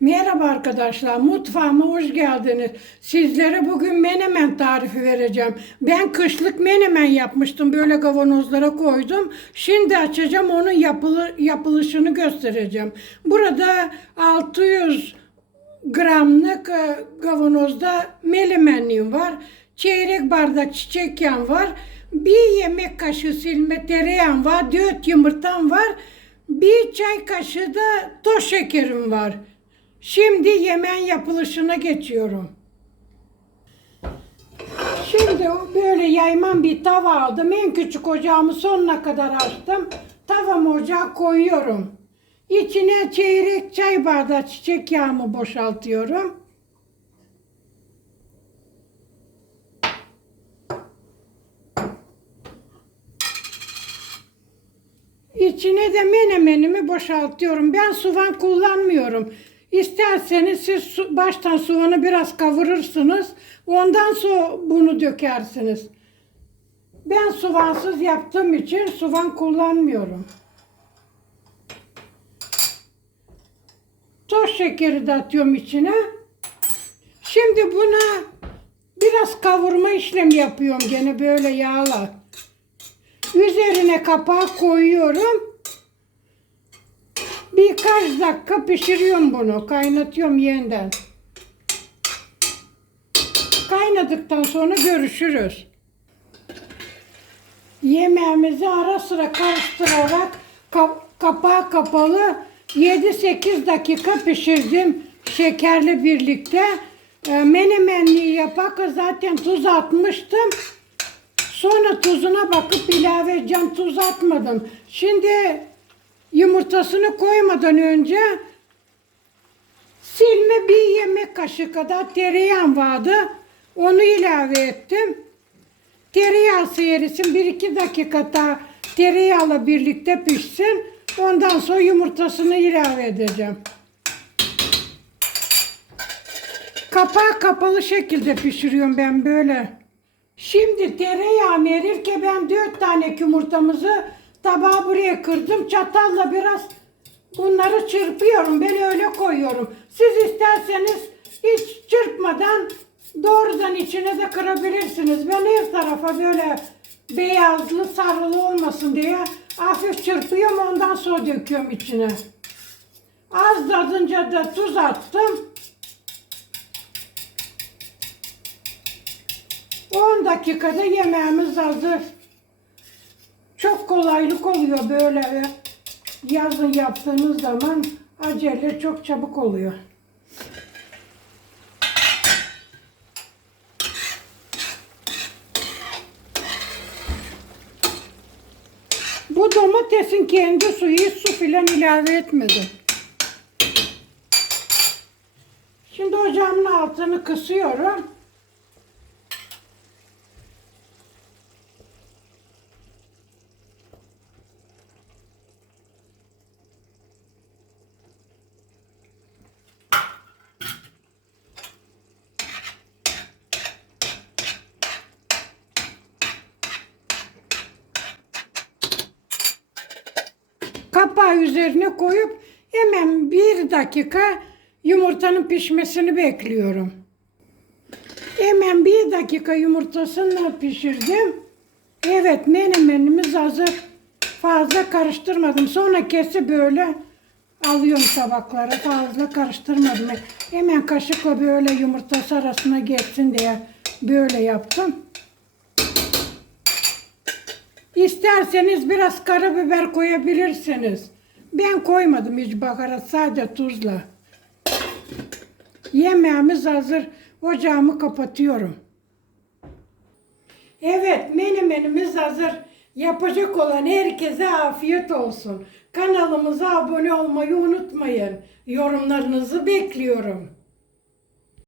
Merhaba arkadaşlar, mutfağıma hoş geldiniz. Sizlere bugün menemen tarifi vereceğim. Ben kışlık menemen yapmıştım, böyle kavanozlara koydum. Şimdi açacağım, onun yapılı, yapılışını göstereceğim. Burada 600 gramlık e, kavanozda menemenliğim var. Çeyrek bardak çiçek yağı var. Bir yemek kaşığı silme tereyağım var. Dört yumurtam var. Bir çay kaşığı da toz şekerim var. Şimdi yemeğin yapılışına geçiyorum. Şimdi böyle yayman bir tava aldım. En küçük ocağımı sonuna kadar açtım. Tavamı ocağa koyuyorum. İçine çeyrek çay bardağı çiçek yağımı boşaltıyorum. İçine de menemenimi boşaltıyorum. Ben soğan kullanmıyorum. İsterseniz siz su- baştan soğanı biraz kavurursunuz. Ondan sonra bunu dökersiniz. Ben soğansız yaptığım için soğan kullanmıyorum. Toz şekeri de atıyorum içine. Şimdi buna biraz kavurma işlemi yapıyorum gene böyle yağla. Üzerine kapağı koyuyorum. Birkaç dakika pişiriyorum bunu. Kaynatıyorum yeniden. Kaynadıktan sonra görüşürüz. Yemeğimizi ara sıra karıştırarak kap- kapağı kapalı 7-8 dakika pişirdim şekerle birlikte. E, menemenliği yapak zaten tuz atmıştım. Sonra tuzuna bakıp ilave edeceğim. Tuz atmadım. Şimdi yumurtasını koymadan önce silme bir yemek kaşığı kadar tereyağım vardı. Onu ilave ettim. Tereyağı seyresin. 1-2 dakika daha tereyağla birlikte pişsin. Ondan sonra yumurtasını ilave edeceğim. Kapağı kapalı şekilde pişiriyorum ben böyle. Şimdi tereyağı erirken ben dört tane yumurtamızı tabağa buraya kırdım. Çatalla biraz bunları çırpıyorum. Ben öyle koyuyorum. Siz isterseniz hiç çırpmadan doğrudan içine de kırabilirsiniz. Ben her tarafa böyle beyazlı sarılı olmasın diye hafif çırpıyorum ondan sonra döküyorum içine. Az tadınca da tuz attım. 10 dakikada yemeğimiz hazır. Çok kolaylık oluyor böyle yazın yaptığınız zaman acele çok çabuk oluyor. Bu domatesin kendi suyu su filan ilave etmedim. Şimdi ocağımın altını kısıyorum. Kapağı üzerine koyup hemen bir dakika yumurtanın pişmesini bekliyorum. Hemen bir dakika yumurtasını pişirdim. Evet menemenimiz hazır. Fazla karıştırmadım. Sonra kesip böyle alıyorum tabaklara. Fazla karıştırmadım. Hemen kaşıkla böyle yumurtası arasına geçsin diye böyle yaptım. İsterseniz biraz karabiber koyabilirsiniz. Ben koymadım hiç baharat, sadece tuzla. Yemeğimiz hazır. Ocağımı kapatıyorum. Evet, menemenimiz hazır. Yapacak olan herkese afiyet olsun. Kanalımıza abone olmayı unutmayın. Yorumlarınızı bekliyorum.